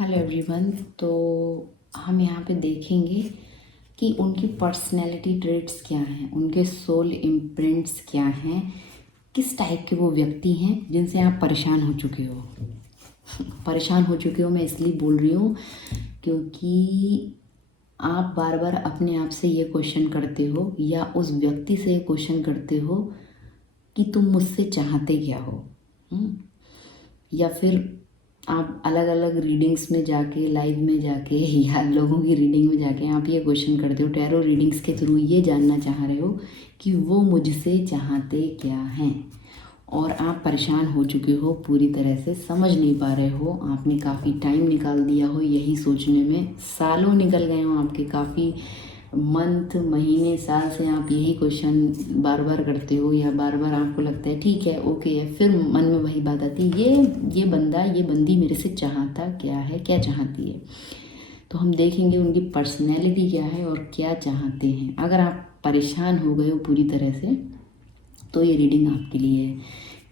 Hello everyone. तो हम यहाँ पे देखेंगे कि उनकी पर्सनैलिटी ट्रेट्स क्या हैं, उनके सोल इम्प्रिंट्स क्या हैं, किस टाइप के वो व्यक्ति हैं जिनसे आप परेशान हो चुके हो। परेशान हो चुके हो मैं इसलिए बोल रही हूँ क्योंकि आप बार बार अपने आप से ये क्वेश्चन करते हो या उस व्यक्ति से ये क्वेश्चन करते हो कि तुम मुझसे चाहते क्या हो। या फिर आप अलग अलग रीडिंग्स में जाके, लाइव में जाके या लोगों की रीडिंग में जाके आप ये क्वेश्चन करते हो, टैरो रीडिंग्स के थ्रू ये जानना चाह रहे हो कि वो मुझसे चाहते क्या हैं। और आप परेशान हो चुके हो, पूरी तरह से समझ नहीं पा रहे हो। आपने काफ़ी टाइम निकाल दिया हो यही सोचने में, सालों निकल गए हो आपके, काफ़ी मंथ, महीने, साल से आप यही क्वेश्चन बार बार करते हो या बार बार आपको लगता है ठीक है, ओके है, फिर मन में वही बात आती है ये बंदा, ये बंदी मेरे से चाहता क्या है, क्या चाहती है। तो हम देखेंगे उनकी पर्सनैलिटी क्या है और क्या चाहते हैं। अगर आप परेशान हो गए हो पूरी तरह से तो ये रीडिंग आपके लिए है।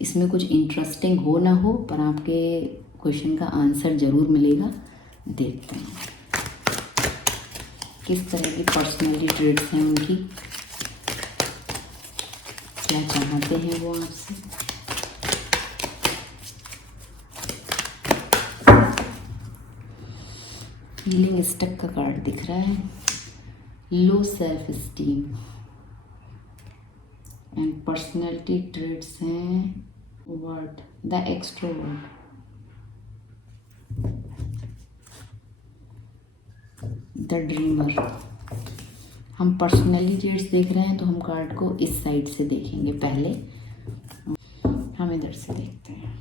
इसमें कुछ इंटरेस्टिंग हो ना हो पर आपके क्वेश्चन का आंसर ज़रूर मिलेगा। देखते हैं किस तरह की पर्सनैलिटी ट्रेट्स हैं उनकी, क्या चाहते हैं वो आपसे। हीलिंग स्टक का कार्ड दिख रहा है, low self esteem and personality traits हैं word the extrovert, the dreamer. हम पर्सनैलिटी ट्रेट्स देख रहे हैं तो हम कार्ड को इस साइड से देखेंगे। पहले हम इधर से देखते हैं।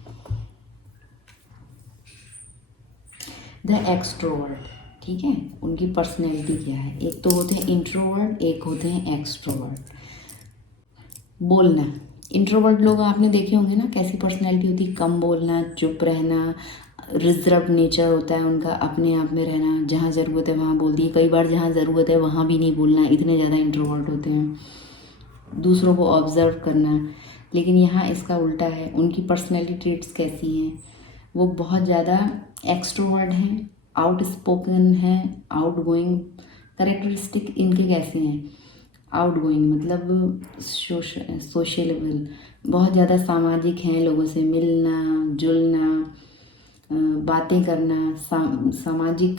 द एक्सट्रोवर्ट, ठीक है, उनकी पर्सनैलिटी क्या है। एक तो होते हैं इंट्रोवर्ट, एक होते हैं एक्सट्रोवर्ट। बोलना, इंट्रोवर्ट लोग आपने देखे होंगे ना, कैसी पर्सनैलिटी होती है, कम बोलना, चुप रहना, रिजर्व नेचर होता है उनका, अपने आप में रहना, जहाँ ज़रूरत है वहाँ बोल दी, कई बार जहाँ ज़रूरत है वहाँ भी नहीं बोलना, इतने ज़्यादा इंट्रोवर्ट होते हैं। दूसरों को ऑब्जर्व करना। लेकिन यहाँ इसका उल्टा है, उनकी पर्सनैलिटी ट्रेट्स कैसी हैं, वो बहुत ज़्यादा एक्सट्रोवर्ट हैं, आउट स्पोकन हैं, आउट गोइंग। करेक्टरिस्टिक इनके कैसे हैं, आउट गोइंग मतलब सोशलेबल, बहुत ज़्यादा सामाजिक हैं, लोगों से मिलना जुलना, बातें करना, सामाजिक,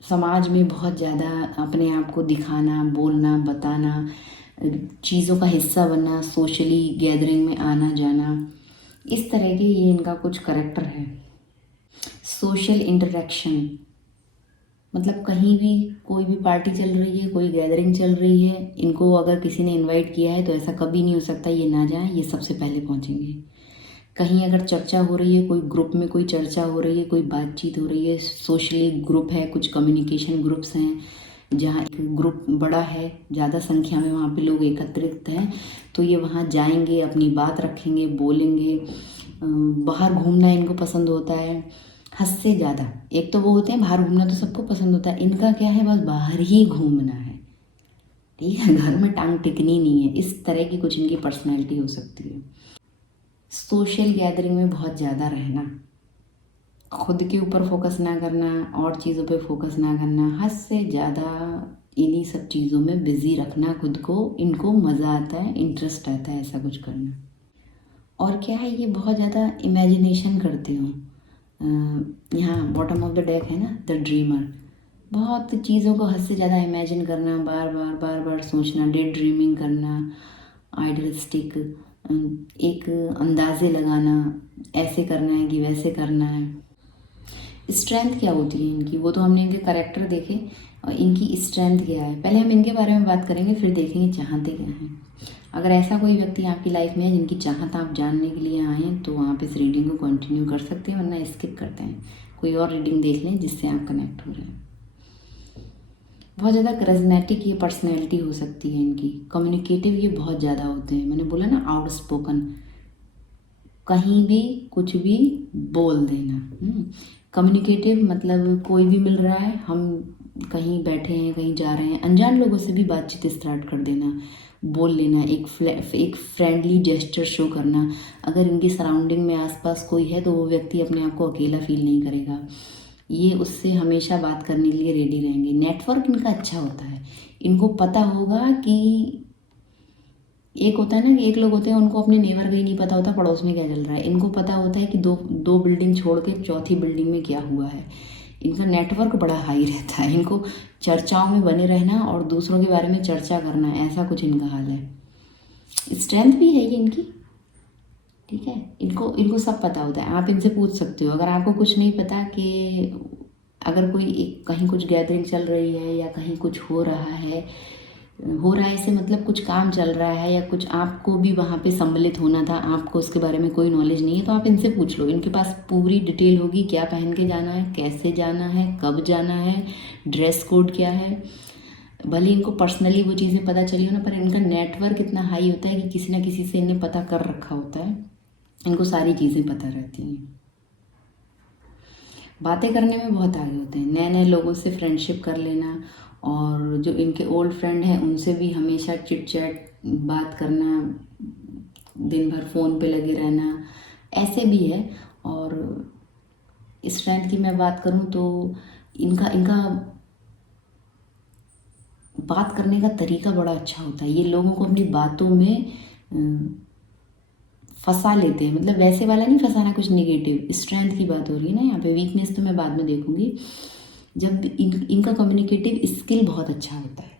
समाज में बहुत ज़्यादा अपने आप को दिखाना, बोलना, बताना, चीज़ों का हिस्सा बनना, सोशली गैदरिंग में आना जाना, इस तरह के ये इनका कुछ करैक्टर है। सोशल इंटरेक्शन मतलब कहीं भी कोई भी पार्टी चल रही है, कोई गैदरिंग चल रही है, इनको अगर किसी ने इनवाइट किया है तो ऐसा कभी नहीं हो सकता ये ना जाएं, ये सबसे पहले पहुंचेंगे। कहीं अगर चर्चा हो रही है, कोई ग्रुप में कोई चर्चा हो रही है, कोई बातचीत हो रही है, सोशली ग्रुप है, कुछ कम्युनिकेशन ग्रुप्स हैं जहाँ एक ग्रुप बड़ा है, ज़्यादा संख्या में वहाँ पे लोग एकत्रित हैं, तो ये वहाँ जाएंगे, अपनी बात रखेंगे, बोलेंगे। बाहर घूमना इनको पसंद होता है, हद से ज़्यादा। एक तो वो होते हैं बाहर घूमना तो सबको पसंद होता है, इनका क्या है, बस बाहर ही घूमना है, ठीक है, घर में टांग टिकनी नहीं है। इस तरह की कुछ इनकी पर्सनैलिटी हो सकती है। सोशल गैदरिंग में बहुत ज़्यादा रहना, खुद के ऊपर फोकस ना करना, और चीज़ों पे फोकस ना करना, हद से ज़्यादा इन्हीं सब चीज़ों में बिज़ी रखना खुद को। इनको मज़ा आता है, इंटरेस्ट आता है ऐसा कुछ करना। और क्या है, ये बहुत ज़्यादा इमेजिनेशन करते हो। यहाँ बॉटम ऑफ द डेक है ना, द ड्रीमर। बहुत चीज़ों को हद से ज़्यादा इमेजिन करना, बार बार बार बार सोचना, डे ड्रीमिंग करना, आइडियलिस्टिक, एक अंदाज़े लगाना, ऐसे करना है कि वैसे करना है। स्ट्रेंथ क्या होती है इनकी, वो तो हमने इनके करेक्टर देखे, और इनकी स्ट्रेंथ क्या है पहले हम इनके बारे में बात करेंगे, फिर देखेंगे चाहते क्या हैं। अगर ऐसा कोई व्यक्ति आपकी लाइफ में है जिनकी चाहत आप जानने के लिए आए हैं तो आप इस रीडिंग को कंटिन्यू कर सकते हैं, वरना स्किप करते हैं, कोई और रीडिंग देख लें जिससे आप कनेक्ट हो रहे हैं। बहुत ज़्यादा करिज्मेटिक ये पर्सनैलिटी हो सकती है इनकी, कम्युनिकेटिव ये बहुत ज़्यादा होते हैं, मैंने बोला ना आउट स्पोकन, कहीं भी कुछ भी बोल देना। कम्युनिकेटिव मतलब कोई भी मिल रहा है, हम कहीं बैठे हैं, कहीं जा रहे हैं, अनजान लोगों से भी बातचीत स्टार्ट कर देना, बोल लेना, एक फ्रेंडली जेस्चर शो करना। अगर इनकी सराउंडिंग में आसपास कोई है तो वो व्यक्ति अपने आप को अकेला फील नहीं करेगा, ये उससे हमेशा बात करने के लिए रेडी रहेंगे। नेटवर्क इनका अच्छा होता है, इनको पता होगा कि एक होता है ना कि एक लोग होते हैं उनको अपने नेबर का ही नहीं पता होता पड़ोस में क्या चल रहा है, इनको पता होता है कि दो दो बिल्डिंग छोड़ के चौथी बिल्डिंग में क्या हुआ है। इनका नेटवर्क बड़ा हाई रहता है, इनको चर्चाओं में बने रहना और दूसरों के बारे में चर्चा करना, ऐसा कुछ इनका हाल है। स्ट्रेंथ भी है ये इनकी, ठीक है। इनको इनको सब पता होता है, आप इनसे पूछ सकते हो अगर आपको कुछ नहीं पता कि अगर कोई कहीं कुछ गैदरिंग चल रही है या कहीं कुछ हो रहा है इससे मतलब कुछ काम चल रहा है या कुछ आपको भी वहाँ पे सम्मिलित होना था, आपको उसके बारे में कोई नॉलेज नहीं है तो आप इनसे पूछ लो। इनके पास पूरी डिटेल होगी, क्या पहन के जाना है, कैसे जाना है, कब जाना है, ड्रेस कोड क्या है। भले इनको पर्सनली वो चीज़ें पता चली हो ना, पर इनका नेटवर्क इतना हाई होता है कि किसी ना किसी से इन्हें पता कर रखा होता है, इनको सारी चीज़ें पता रहती हैं। बातें करने में बहुत आगे होते हैं, नए नए लोगों से फ्रेंडशिप कर लेना, और जो इनके ओल्ड फ्रेंड हैं उनसे भी हमेशा चिट चैट बात करना, दिन भर फ़ोन पे लगे रहना, ऐसे भी है। और स्ट्रेंथ की मैं बात करूँ तो इनका इनका बात करने का तरीका बड़ा अच्छा होता है, ये लोगों को अपनी बातों में फंसा लेते हैं, मतलब वैसे वाला नहीं फंसाना कुछ निगेटिव। स्ट्रेंथ की बात हो रही है ना यहाँ पे, वीकनेस तो मैं बाद में देखूंगी। जब इनका कम्युनिकेटिव स्किल बहुत अच्छा होता है,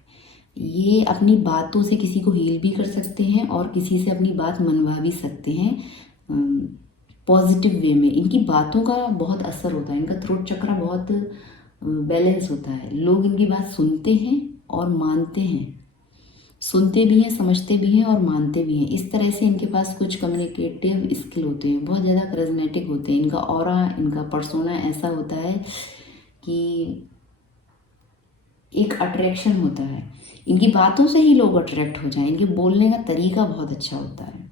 ये अपनी बातों से किसी को हील भी कर सकते हैं और किसी से अपनी बात मनवा भी सकते हैं पॉजिटिव वे में। इनकी बातों का बहुत असर होता है, इनका थ्रोट चक्र बहुत बैलेंस होता है, लोग इनकी बात सुनते हैं और मानते हैं, सुनते भी हैं, समझते भी हैं और मानते भी हैं। इस तरह से इनके पास कुछ कम्युनिकेटिव स्किल होते हैं, बहुत ज़्यादा करिज्मेटिक होते हैं। इनका ऑरा, इनका पर्सोना ऐसा होता है कि एक अट्रैक्शन होता है, इनकी बातों से ही लोग अट्रैक्ट हो जाएं। इनके बोलने का तरीका बहुत अच्छा होता है,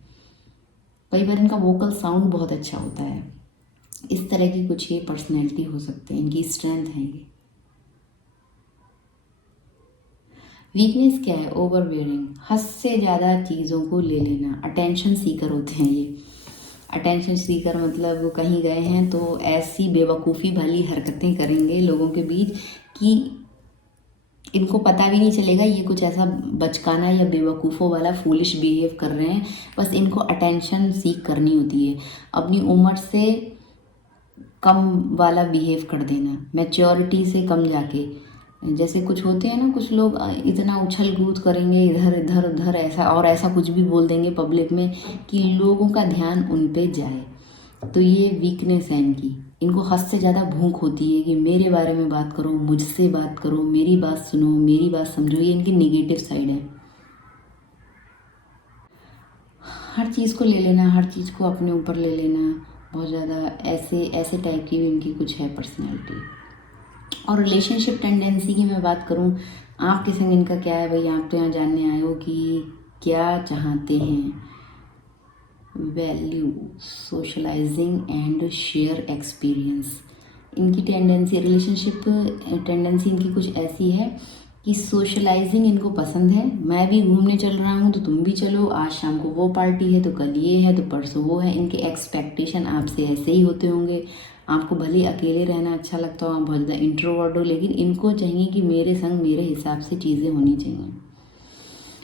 कई बार इनका वोकल साउंड बहुत अच्छा होता है। इस तरह की कुछ ये पर्सनैलिटी हो सकते हैं, इनकी स्ट्रेंथ है ये। वीकनेस क्या है? ओवरवेयरिंग, हद से ज़्यादा चीज़ों को ले लेना, अटेंशन सीकर होते हैं ये। अटेंशन सीकर मतलब कहीं गए हैं तो ऐसी बेवकूफ़ी वाली हरकतें करेंगे लोगों के बीच कि इनको पता भी नहीं चलेगा ये कुछ ऐसा बचकाना या बेवकूफ़ों वाला फूलिश बिहेव कर रहे हैं। बस इनको अटेंशन सीख करनी होती है, अपनी उम्र से कम वाला बिहेव कर देना, मैच्योरिटी से कम जाके। जैसे कुछ होते हैं ना, कुछ लोग इतना उछल कूद करेंगे इधर इधर उधर, ऐसा और ऐसा कुछ भी बोल देंगे पब्लिक में कि लोगों का ध्यान उन पे जाए। तो ये वीकनेस है इनकी, इनको हद से ज़्यादा भूख होती है कि मेरे बारे में बात करो, मुझसे बात करो, मेरी बात सुनो, मेरी बात समझो। ये इनकी नेगेटिव साइड है, हर चीज़ को ले लेना, हर चीज़ को अपने ऊपर ले लेना, बहुत ज़्यादा ऐसे ऐसे टाइप की भी इनकी कुछ है पर्सनैलिटी। और रिलेशनशिप टेंडेंसी की मैं बात करूं, आपके संग इनका क्या है भाई, आप तो यहाँ जानने आए हो कि क्या चाहते हैं। Value, socialising and share experience, इनकी टेंडेंसी, रिलेशनशिप टेंडेंसी इनकी कुछ ऐसी है कि सोशलाइजिंग इनको पसंद है। मैं भी घूमने चल रहा हूँ तो तुम भी चलो, आज शाम को वो पार्टी है तो कल ये है तो परसों वो है। इनके एक्सपेक्टेशन आपसे ऐसे ही होते होंगे। आपको भले अकेले रहना अच्छा लगता हो, आप बहुत ज़्यादा इंट्रोवर्ट हो, लेकिन इनको चाहिए कि मेरे संग मेरे हिसाब से चीज़ें होनी चाहिए।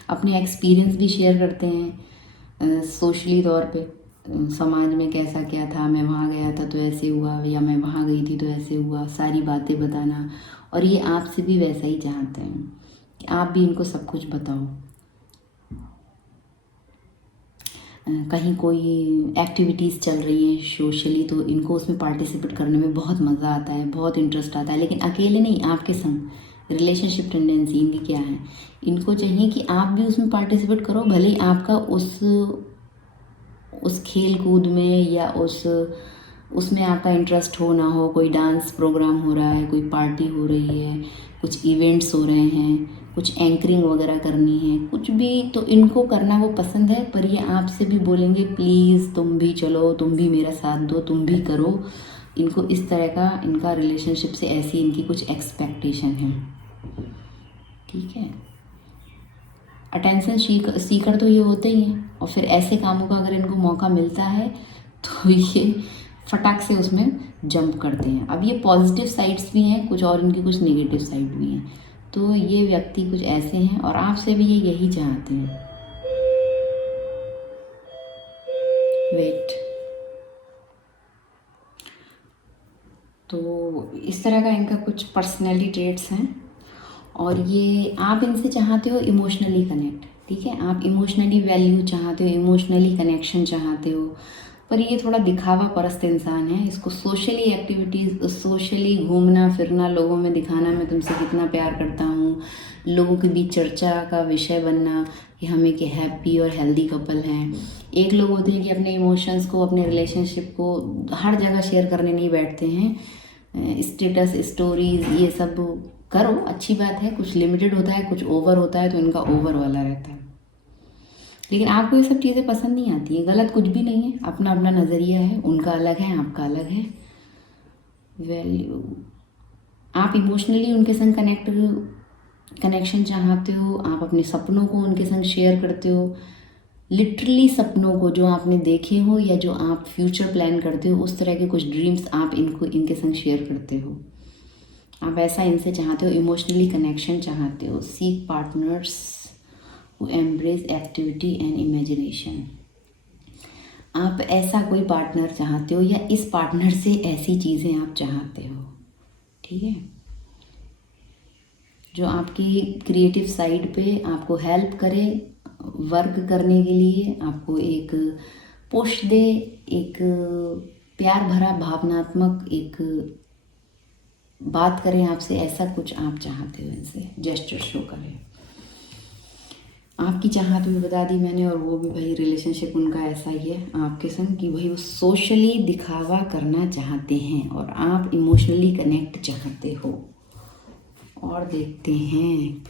अपने एक्सपीरियंस भी शेयर करते हैं सोशली तौर पे, समाज में कैसा क्या था, मैं वहाँ गया था तो ऐसे हुआ, या मैं वहाँ गई थी तो ऐसे हुआ, सारी बातें बताना। और ये आपसे भी वैसा ही चाहते हैं कि आप भी इनको सब कुछ बताओ। कहीं कोई एक्टिविटीज़ चल रही हैं सोशली तो इनको उसमें पार्टिसिपेट करने में बहुत मज़ा आता है, बहुत इंटरेस्ट आता है, लेकिन अकेले नहीं, आपके संग। रिलेशनशिप टेंडेंसी इनकी क्या है, इनको चाहिए कि आप भी उसमें पार्टिसिपेट करो, भले ही आपका उस खेल कूद में या उसमें आपका इंटरेस्ट हो ना हो। कोई डांस प्रोग्राम हो रहा है, कोई पार्टी हो रही है, कुछ इवेंट्स हो रहे हैं, कुछ एंकरिंग वगैरह करनी है, कुछ भी तो इनको करना वो पसंद है। पर ये आपसे भी बोलेंगे प्लीज़ तुम भी चलो, तुम भी मेरा साथ दो, तुम भी करो। इनको इस तरह का, इनका रिलेशनशिप से ऐसी इनकी कुछ एक्सपेक्टेशन है, ठीक है। अटेंशन सीकर तो ये होते ही हैं, और फिर ऐसे कामों का अगर इनको मौका मिलता है तो ये फटाक से उसमें जंप करते हैं। अब ये पॉजिटिव साइड्स भी हैं कुछ, और इनकी कुछ नेगेटिव साइड भी हैं। तो ये व्यक्ति कुछ ऐसे हैं और आपसे भी ये यही चाहते हैं। वेट, तो इस तरह का इनका कुछ पर्सनैलिटी ट्रेट्स हैं। और ये आप इनसे चाहते हो इमोशनली कनेक्ट, ठीक है, आप इमोशनली वैल्यू चाहते हो, इमोशनली कनेक्शन चाहते हो, पर ये थोड़ा दिखावा परस्त इंसान है। इसको सोशली एक्टिविटीज़, सोशली घूमना फिरना, लोगों में दिखाना मैं तुमसे कितना प्यार करता हूँ, लोगों के बीच चर्चा का विषय बनना कि हम एक हैप्पी और हेल्दी कपल हैं। एक लोग होते हैं कि अपने इमोशंस को, अपने रिलेशनशिप को हर जगह शेयर करने नहीं बैठते हैं। स्टेटस स्टोरीज ये सब करो, अच्छी बात है, कुछ लिमिटेड होता है, कुछ ओवर होता है, तो इनका ओवर वाला रहता है। लेकिन आपको ये सब चीज़ें पसंद नहीं आती हैं, गलत कुछ भी नहीं है, अपना अपना नज़रिया है, उनका अलग है, आपका अलग है। वैल्यू, आप इमोशनली उनके संग कनेक्शन चाहते हो, आप अपने सपनों को उनके संग शेयर करते हो, लिटरली सपनों को जो आपने देखे हो या जो आप फ्यूचर प्लान करते हो, उस तरह के कुछ ड्रीम्स आप इनके संग शेयर करते हो। आप ऐसा इनसे चाहते हो, इमोशनली कनेक्शन चाहते हो। Seek partners who embrace activity and imagination, आप ऐसा कोई पार्टनर चाहते हो या इस पार्टनर से ऐसी चीज़ें आप चाहते हो, ठीक है, जो आपकी क्रिएटिव साइड पे आपको हेल्प करे वर्क करने के लिए, आपको एक पुश दे, एक प्यार भरा भावनात्मक एक बात करें आपसे, ऐसा कुछ आप चाहते हो इनसे, जेस्चर शो करें। आपकी चाहत भी बता दी मैंने, और वो भी भाई रिलेशनशिप उनका ऐसा ही है आपके संग कि भाई वो सोशली दिखावा करना चाहते हैं और आप इमोशनली कनेक्ट चाहते हो। और देखते हैं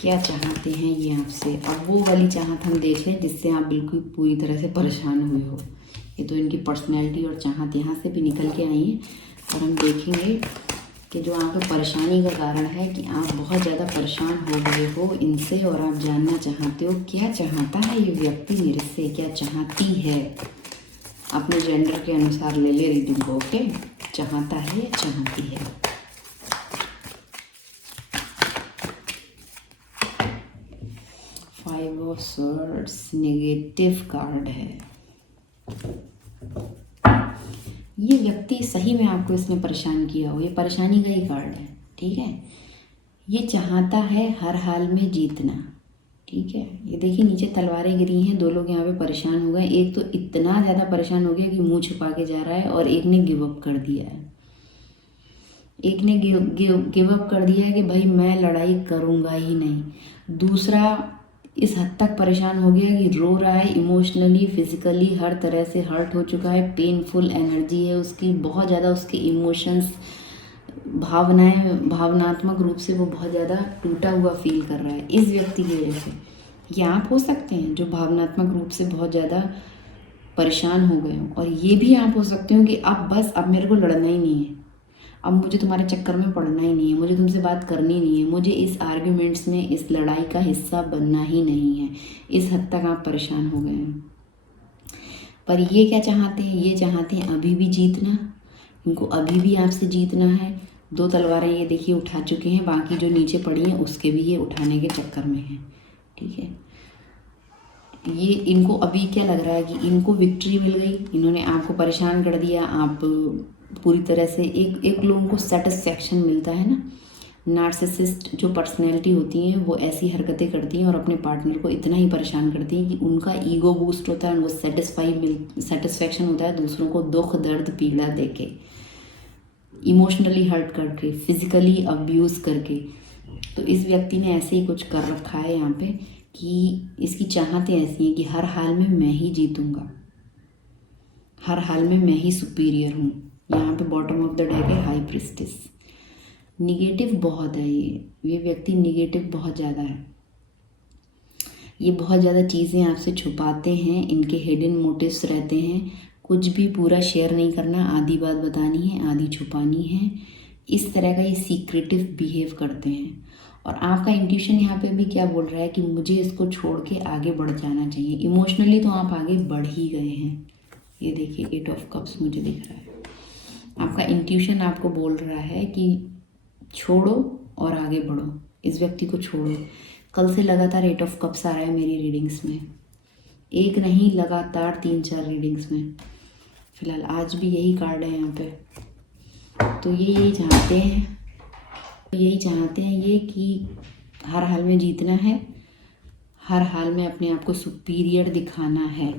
क्या चाहते हैं ये आपसे। अब वो वाली चाहत हम देख लें जिससे आप बिल्कुल पूरी तरह से परेशान हुए हो। ये तो इनकी पर्सनैलिटी और चाहत यहाँ से भी निकल के आई है, और हम देखेंगे कि जो आपको परेशानी का कारण है कि आप बहुत ज़्यादा परेशान हो गए हो इनसे, और आप जानना चाहते हो क्या चाहता है ये व्यक्ति मेरे से, क्या चाहती है। अपने जेंडर के अनुसार ले ले रीडिंग को, ओके, चाहता है या चाहती है। Five of swords negative card है। ये व्यक्ति सही में आपको इसने परेशान किया हो, ये परेशानी का ही कार्ड है, ठीक है। ये चाहता है हर हाल में जीतना, ठीक है। ये देखिए नीचे तलवारें गिरी हैं, दो लोग यहाँ पे परेशान हो गए। एक तो इतना ज़्यादा परेशान हो गया कि मुंह छुपा के जा रहा है, और एक ने गिव अप कर दिया है। एक ने गिव अप कर दिया है कि भाई मैं लड़ाई करूँगा ही नहीं। दूसरा इस हद तक परेशान हो गया कि रो रहा है, इमोशनली फिजिकली हर तरह से हर्ट हो चुका है, पेनफुल एनर्जी है उसकी, बहुत ज़्यादा उसके इमोशंस, भावनात्मक रूप से वो बहुत ज़्यादा टूटा हुआ फील कर रहा है इस व्यक्ति की वजह से। ये आप हो सकते हैं जो भावनात्मक रूप से बहुत ज़्यादा परेशान हो गए हो, और ये भी आप हो सकते हो कि अब मेरे को लड़ना ही नहीं है, अब मुझे तुम्हारे चक्कर में पड़ना ही नहीं है, मुझे तुमसे बात करनी नहीं है, मुझे इस आर्ग्यूमेंट्स में, इस लड़ाई का हिस्सा बनना ही नहीं है। इस हद तक आप परेशान हो गए हैं। पर ये क्या चाहते हैं, ये चाहते हैं अभी भी जीतना, इनको अभी भी आपसे जीतना है। दो तलवारें ये देखिए उठा चुके हैं, बाकी जो नीचे पड़ी हैं उसके भी ये उठाने के चक्कर में हैं, ठीक है। ये इनको अभी क्या लग रहा है कि इनको विक्ट्री मिल गई, इन्होंने आपको परेशान कर दिया, आप पूरी तरह से एक लोगों को सेटिस्फैक्शन मिलता है ना। नार्सिसिस्ट जो पर्सनैलिटी होती हैं वो ऐसी हरकतें करती हैं और अपने पार्टनर को इतना ही परेशान करती हैं कि उनका ईगो बूस्ट होता है, उनको सेटिस्फैक्शन होता है दूसरों को दुख दर्द पीड़ा देके, इमोशनली हर्ट करके, फिजिकली अब्यूज़ करके। तो इस व्यक्ति ने ऐसे ही कुछ कर रखा है यहाँ पे कि इसकी चाहतें ऐसी हैं कि हर हाल में मैं ही जीतूँगा, हर हाल में मैं ही सुपीरियर हूँ। यहाँ पे बॉटम ऑफ द डेक है हाई प्रिस्टेस। निगेटिव बहुत है ये व्यक्ति निगेटिव बहुत ज़्यादा है। ये बहुत ज़्यादा चीज़ें आपसे छुपाते हैं, इनके हिडन मोटिव्स रहते हैं। कुछ भी पूरा शेयर नहीं करना, आधी बात बतानी है, आधी छुपानी है। इस तरह का ये सीक्रेटिव बिहेव करते हैं। और आपका इंट्यूशन यहाँ पे भी क्या बोल रहा है कि मुझे इसको छोड़ के आगे बढ़ जाना चाहिए। इमोशनली तो आप आगे बढ़ ही गए हैं। ये देखिए 8 ऑफ कप्स मुझे दिख रहा है। आपका इंट्यूशन आपको बोल रहा है कि छोड़ो और आगे बढ़ो, इस व्यक्ति को छोड़ो। कल से लगातार 8 ऑफ कप्स आ रहा है मेरी रीडिंग्स में, एक नहीं लगातार 3-4 रीडिंग्स में। फिलहाल आज भी यही कार्ड है यहाँ पे। तो ये यही चाहते हैं ये कि हर हाल में जीतना है, हर हाल में अपने आप को सुपीरियर दिखाना है।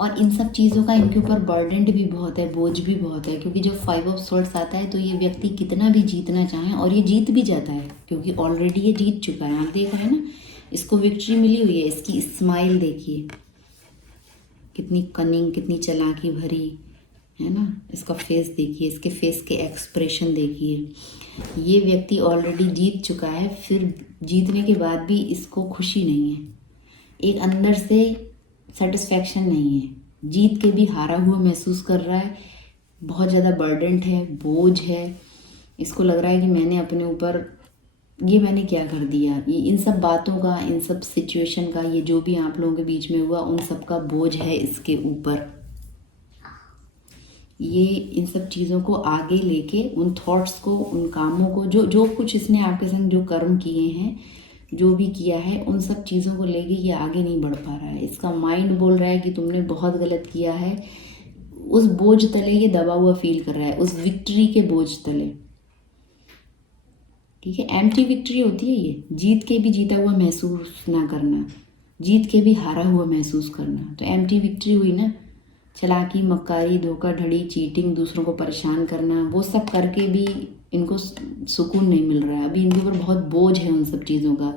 और इन सब चीज़ों का इनके ऊपर बर्डन भी बहुत है, बोझ भी बहुत है, क्योंकि जब 5 ऑफ सोर्ड्स आता है तो ये व्यक्ति कितना भी जीतना चाहे और ये जीत भी जाता है, क्योंकि ऑलरेडी ये जीत चुका है। आप देख रहे हैं ना, इसको विक्ट्री मिली हुई है। इसकी स्माइल देखिए, कितनी कनिंग, कितनी चालाकी भरी है ना। इसका फेस देखिए, इसके फेस के एक्सप्रेशन देखिए। ये व्यक्ति ऑलरेडी जीत चुका है, फिर जीतने के बाद भी इसको खुशी नहीं है, एक अंदर से सेटिस्फैक्शन नहीं है। जीत के भी हारा हुआ महसूस कर रहा है, बहुत ज़्यादा बर्डन्ड है, बोझ है। इसको लग रहा है कि मैंने अपने ऊपर ये मैंने क्या कर दिया। ये इन सब बातों का, इन सब सिचुएशन का, ये जो भी आप लोगों के बीच में हुआ, उन सब का बोझ है इसके ऊपर। ये इन सब चीज़ों को आगे लेके, उन थॉट्स को, उन कामों को, जो कुछ इसने आपके संग जो कर्म किए हैं, जो भी किया है, उन सब चीज़ों को लेके ये आगे नहीं बढ़ पा रहा है। इसका माइंड बोल रहा है कि तुमने बहुत गलत किया है। उस बोझ तले ये दबा हुआ फील कर रहा है, उस विक्ट्री के बोझ तले। ठीक है, एम्प्टी विक्ट्री होती है ये, जीत के भी जीता हुआ महसूस ना करना, जीत के भी हारा हुआ महसूस करना, तो एम्प्टी विक्ट्री हुई ना। चालाकी, मक्कारी, धोखाधड़ी, चीटिंग, दूसरों को परेशान करना, वो सब करके भी इनको सुकून नहीं मिल रहा है। अभी इनके ऊपर बहुत बोझ है उन सब चीज़ों का।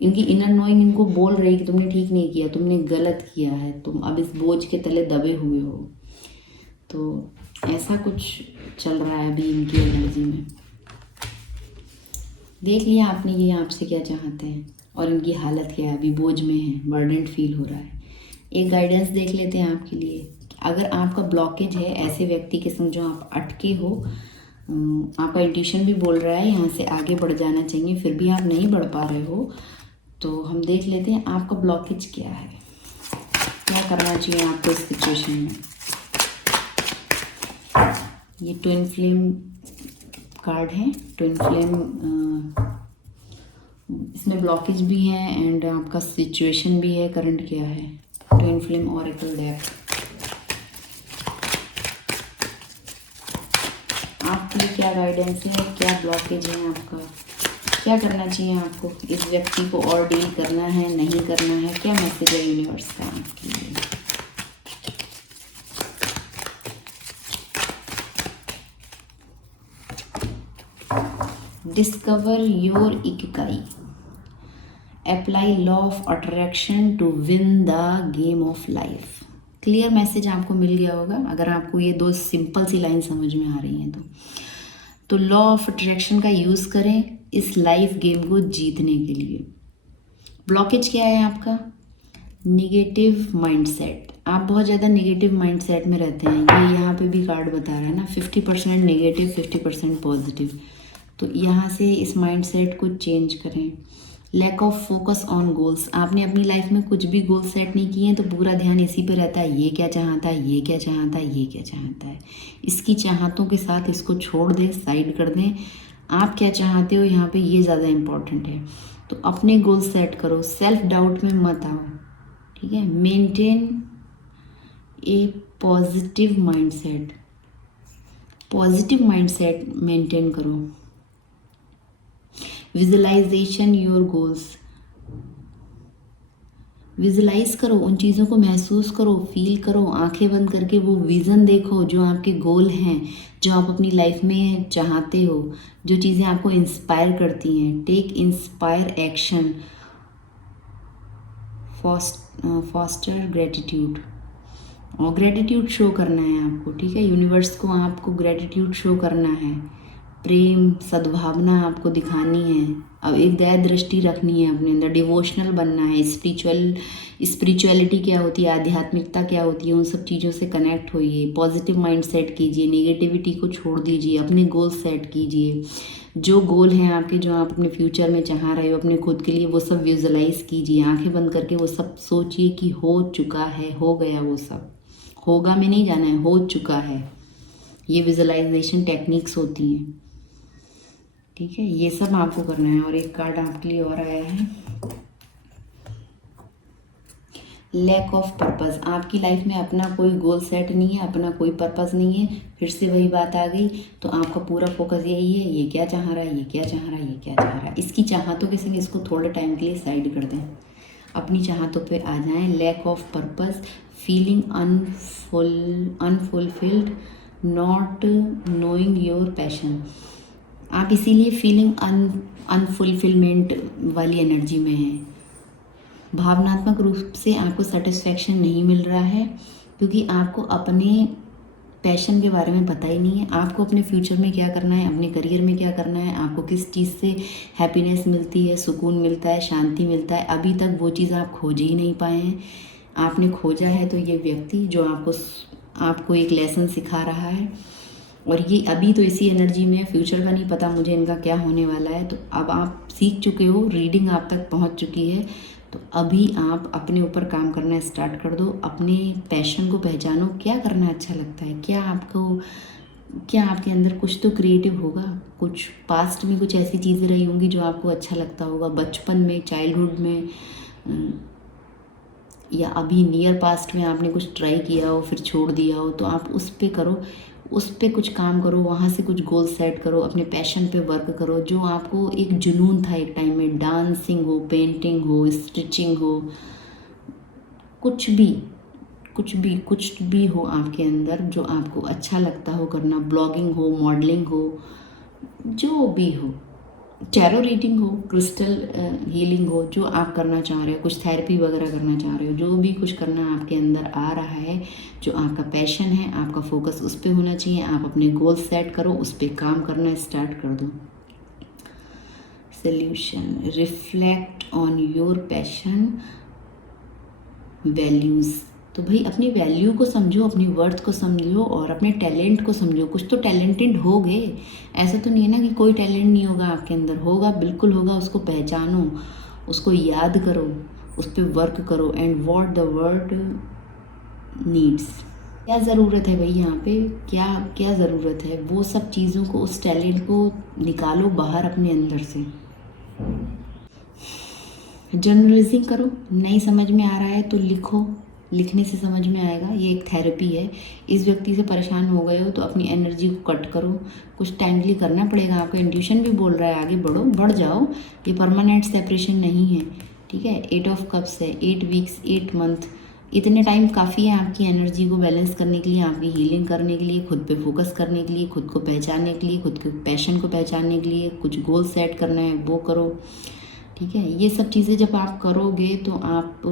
इनकी इनर नोइंग इनको बोल रही है कि तुमने ठीक नहीं किया, तुमने गलत किया है, तुम अब इस बोझ के तले दबे हुए हो। तो ऐसा कुछ चल रहा है अभी इनकी एनर्जी में। देख लिया आपने ये आपसे क्या चाहते हैं और इनकी हालत क्या है। अभी बोझ में है, बर्डन फील हो रहा है। एक गाइडेंस देख लेते हैं आपके लिए। अगर आपका ब्लॉकेज है ऐसे व्यक्ति के संग जो आप अटके हो, आपका इंट्यूशन भी बोल रहा है यहाँ से आगे बढ़ जाना चाहिए, फिर भी आप नहीं बढ़ पा रहे हो, तो हम देख लेते हैं आपका ब्लॉकेज क्या है, क्या करना चाहिए आपको इस सिचुएशन में। ये ट्विन फ्लेम कार्ड है। ट्विन फ्लेम, इसमें ब्लॉकेज भी है एंड आपका सिचुएशन भी है, करंट क्या है। Twin flame oracle deck. आपके लिए क्या गाइडेंस है, क्या ब्लॉकेज है आपका, क्या करना चाहिए आपको, इस व्यक्ति को और डील करना है, नहीं करना है, क्या मैसेज है यूनिवर्स का आपके लिए। Discover your ikigai, apply law of attraction to win the game of life. Clear message आपको मिल गया होगा अगर आपको ये दो सिंपल सी लाइन समझ में आ रही हैं तो लॉ ऑफ अट्रैक्शन का यूज़ करें इस लाइफ गेम को जीतने के लिए। ब्लॉकेज क्या है आपका, निगेटिव माइंडसेट। आप बहुत ज़्यादा निगेटिव माइंडसेट में रहते हैं, ये यहाँ पे भी कार्ड बता रहा है ना, 50% नेगेटिव 50% पॉजिटिव। तो यहाँ से इस माइंडसेट को चेंज करें। Lack of focus on goals, आपने अपनी लाइफ में कुछ भी गोल सेट नहीं किए हैं तो पूरा ध्यान इसी पे रहता है, ये क्या चाहता है, ये क्या चाहता है, ये क्या चाहता है। इसकी चाहतों के साथ इसको छोड़ दें, साइड कर दें। आप क्या चाहते हो यहाँ पे, ये ज़्यादा इम्पॉर्टेंट है। तो अपने गोल सेट करो, सेल्फ डाउट में मत आओ। ठीक है, मेंटेन ए positive mindset, positive mindset maintain करो। विजुलाइजेशन योर गोल्स, विजुलाइज करो, उन चीज़ों को महसूस करो, फील करो, आंखें बंद करके वो विज़न देखो जो आपके गोल हैं, जो आप अपनी लाइफ में चाहते हो, जो चीज़ें आपको इंस्पायर करती हैं। Take inspire action, foster gratitude, और ग्रेटिट्यूड शो करना है आपको। ठीक है, यूनिवर्स को आपको ग्रेटिट्यूड शो करना है, प्रेम, सद्भावना आपको दिखानी है। अब एक दया दृष्टि रखनी है अपने अंदर, डिवोशनल बनना है। स्पिरिचुअलिटी क्या होती है, आध्यात्मिकता क्या होती है, उन सब चीज़ों से कनेक्ट होइए। पॉजिटिव माइंड सेट कीजिए, नेगेटिविटी को छोड़ दीजिए, अपने गोल सेट कीजिए। जो गोल हैं आपके, जो आप अपने फ्यूचर में चाह रहे हो अपने खुद के लिए, वो सब विजुअलाइज कीजिए। आंखें बंद करके वो सब सोचिए कि हो चुका है, हो गया, वो सब होगा में नहीं जाना है, हो चुका है। ये विजुअलाइजेशन टेक्निक्स होती हैं, ठीक है। ये सब आपको करना है। और एक कार्ड आपके लिए और आया है, लैक ऑफ पर्पस। आपकी लाइफ में अपना कोई गोल सेट नहीं है, अपना कोई पर्पस नहीं है। फिर से वही बात आ गई। तो आपका पूरा फोकस यही है, ये क्या चाह रहा है, ये क्या चाह रहा है, ये क्या चाह रहा है। इसकी चाहतों के संग इसको थोड़े टाइम के लिए साइड कर दें, अपनी चाहतों पे आ जाएं। Lack of purpose, feeling unfulfilled, not knowing your passion. आप इसीलिए फीलिंग अनफुलफिलमेंट वाली एनर्जी में हैं। भावनात्मक रूप से आपको सेटिस्फैक्शन नहीं मिल रहा है, क्योंकि आपको अपने पैशन के बारे में पता ही नहीं है। आपको अपने फ्यूचर में क्या करना है, अपने करियर में क्या करना है, आपको किस चीज़ से हैप्पीनेस मिलती है, सुकून मिलता है, शांति मिलता है। अभी तक वो चीज़ आप खोज ही नहीं पाए हैं। आपने खोजा है तो ये व्यक्ति जो आपको एक लेसन सिखा रहा है, और ये अभी तो इसी एनर्जी में है। फ्यूचर का नहीं पता मुझे इनका क्या होने वाला है। तो अब आप सीख चुके हो, रीडिंग आप तक पहुंच चुकी है। तो अभी आप अपने ऊपर काम करना स्टार्ट कर दो। अपने पैशन को पहचानो, क्या करना अच्छा लगता है, क्या आपके अंदर कुछ तो क्रिएटिव होगा। कुछ पास्ट में कुछ ऐसी चीज़ें रही होंगी जो आपको अच्छा लगता होगा, बचपन में, चाइल्डहुड में, या अभी नियर पास्ट में आपने कुछ ट्राई किया हो फिर छोड़ दिया हो। तो आप उस पे करो, उस पे कुछ काम करो, वहाँ से कुछ गोल सेट करो, अपने पैशन पे वर्क करो। जो आपको एक जुनून था एक टाइम में, डांसिंग हो, पेंटिंग हो, स्टिचिंग हो, कुछ भी हो आपके अंदर जो आपको अच्छा लगता हो करना, ब्लॉगिंग हो, मॉडलिंग हो, जो भी हो, टैरो रीडिंग हो, क्रिस्टल हीलिंग हो, जो आप करना चाह रहे हो, कुछ थेरेपी वगैरह करना चाह रहे हो, जो भी कुछ करना आपके अंदर आ रहा है, जो आपका पैशन है, आपका फोकस उस पर होना चाहिए। आप अपने गोल सेट करो, उस पर काम करना स्टार्ट कर दो। Solution, reflect on your passion values. तो भाई अपनी वैल्यू को समझो, अपनी वर्थ को समझो, और अपने टैलेंट को समझो। कुछ तो टैलेंटेड हो गए, ऐसा तो नहीं है ना कि कोई टैलेंट नहीं होगा आपके अंदर। होगा, बिल्कुल होगा। उसको पहचानो, उसको याद करो, उस पर वर्क करो। And what the world needs, क्या ज़रूरत है भाई यहाँ पे, क्या ज़रूरत है, वो सब चीज़ों को, उस टैलेंट को निकालो बाहर अपने अंदर से। जर्नलिज्म करो, नहीं समझ में आ रहा है तो लिखो, लिखने से समझ में आएगा। ये एक थेरेपी है। इस व्यक्ति से परेशान हो गए हो तो अपनी एनर्जी को कट करो, कुछ टाइम के लिए करना पड़ेगा। आपका इंट्यूशन भी बोल रहा है आगे बढ़ो, बढ़ जाओ। ये परमानेंट सेपरेशन नहीं है, ठीक है। 8 ऑफ कप्स है, 8 वीक्स, 8 मंथ, इतने टाइम काफ़ी है आपकी एनर्जी को बैलेंस करने के लिए, आपकी हीलिंग करने के लिए, खुद पे फोकस करने के लिए, खुद को पहचानने के लिए, खुद के पैशन को पहचानने के लिए। कुछ गोल सेट करना है वो करो, ठीक है। ये सब चीज़ें जब आप करोगे तो आप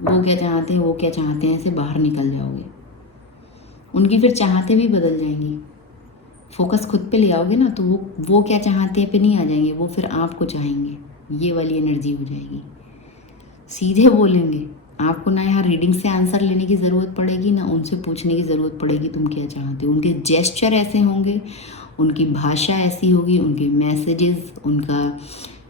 वो क्या चाहते हैं, वो क्या चाहते हैं से बाहर निकल जाओगे। उनकी फिर चाहते भी बदल जाएंगी। फोकस खुद पे ले आओगे ना, तो वो क्या चाहते हैं पे नहीं आ जाएंगे, वो फिर आपको चाहेंगे। ये वाली एनर्जी हो जाएगी। सीधे बोलेंगे आपको, ना यहाँ रीडिंग से आंसर लेने की ज़रूरत पड़ेगी, ना उनसे पूछने की ज़रूरत पड़ेगी तुम क्या चाहते हो। उनके जेस्चर ऐसे होंगे, उनकी भाषा ऐसी होगी, उनके मैसेजेस, उनका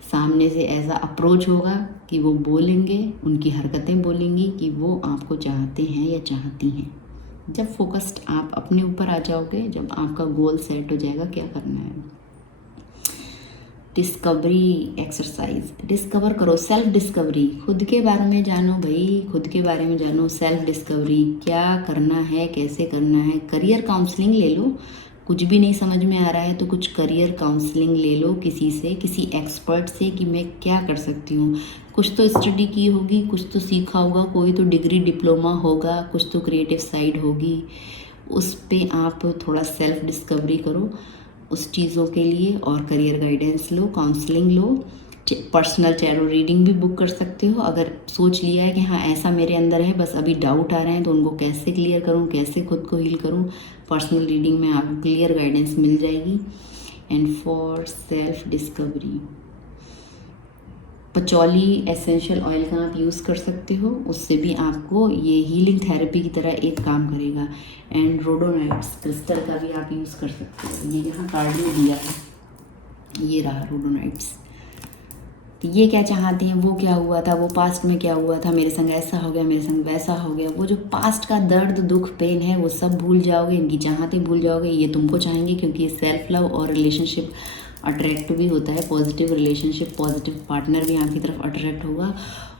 सामने से ऐसा अप्रोच होगा कि वो बोलेंगे, उनकी हरकतें बोलेंगी कि वो आपको चाहते हैं या चाहती हैं। जब फोकस्ड आप अपने ऊपर आ जाओगे, जब आपका गोल सेट हो जाएगा क्या करना है। डिस्कवरी एक्सरसाइज, डिस्कवर करो, सेल्फ डिस्कवरी, खुद के बारे में जानो भाई, खुद के बारे में जानो। सेल्फ डिस्कवरी, क्या करना है, कैसे करना है। करियर काउंसलिंग ले लो, कुछ भी नहीं समझ में आ रहा है तो कुछ करियर काउंसलिंग ले लो किसी से, किसी एक्सपर्ट से, कि मैं क्या कर सकती हूँ। कुछ तो स्टडी की होगी, कुछ तो सीखा होगा, कोई तो डिग्री डिप्लोमा होगा, कुछ तो क्रिएटिव साइड होगी। उस पे आप थोड़ा सेल्फ डिस्कवरी करो उस चीज़ों के लिए, और करियर गाइडेंस लो, काउंसलिंग लो। पर्सनल टैरो रीडिंग भी बुक कर सकते हो। अगर सोच लिया है कि हाँ ऐसा मेरे अंदर है, बस अभी डाउट आ रहे हैं तो उनको कैसे क्लियर करूँ, कैसे खुद को हील करूँ, पर्सनल रीडिंग में आपको क्लियर गाइडेंस मिल जाएगी। And for self discovery. Patchouli essential oil का आप यूज़ कर सकते हो, उससे भी आपको ये हीलिंग थेरेपी की तरह एक काम करेगा। एंड रोडोनाइट्स क्रिस्टल का भी आप यूज़ कर सकते हो, ये यहाँ कार्ड में दिया है, ये रहा रोडोनाइट्स। तो ये क्या चाहते हैं, वो क्या हुआ था, वो पास्ट में क्या हुआ था, मेरे संग ऐसा हो गया, मेरे संग वैसा हो गया, वो जो पास्ट का दर्द दुख पेन है वो सब भूल जाओगे, इनकी चाहते भूल जाओगे, ये तुमको चाहेंगे, क्योंकि ये सेल्फ लव और रिलेशनशिप अट्रैक्ट भी होता है, पॉजिटिव रिलेशनशिप, पॉजिटिव पार्टनर भी आपकी तरफ अट्रैक्ट होगा।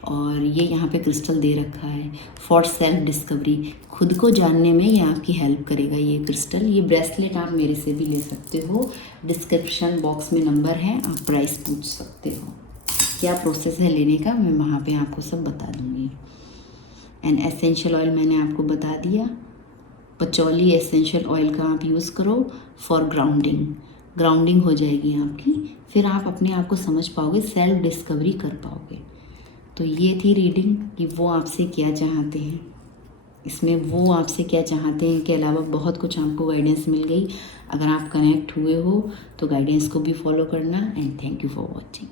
और ये यहाँ पे क्रिस्टल दे रखा है फॉर सेल्फ डिस्कवरी, खुद को जानने में ये आपकी हेल्प करेगा ये क्रिस्टल। ये ब्रेसलेट आप मेरे से भी ले सकते हो, डिस्क्रिप्शन बॉक्स में नंबर है, आप प्राइस पूछ सकते हो, क्या प्रोसेस है लेने का, मैं वहाँ पे आपको सब बता दूँगी। एंड एसेंशियल ऑयल मैंने आपको बता दिया, पचौली एसेंशियल ऑयल का आप यूज़ करो फॉर ग्राउंडिंग, ग्राउंडिंग हो जाएगी आपकी, फिर आप अपने आप को समझ पाओगे, सेल्फ डिस्कवरी कर पाओगे। तो ये थी रीडिंग कि वो आपसे क्या चाहते हैं, इसमें वो आपसे क्या चाहते हैं के अलावा बहुत कुछ आपको गाइडेंस मिल गई। अगर आप कनेक्ट हुए हो तो गाइडेंस को भी फॉलो करना। And thank you for watching.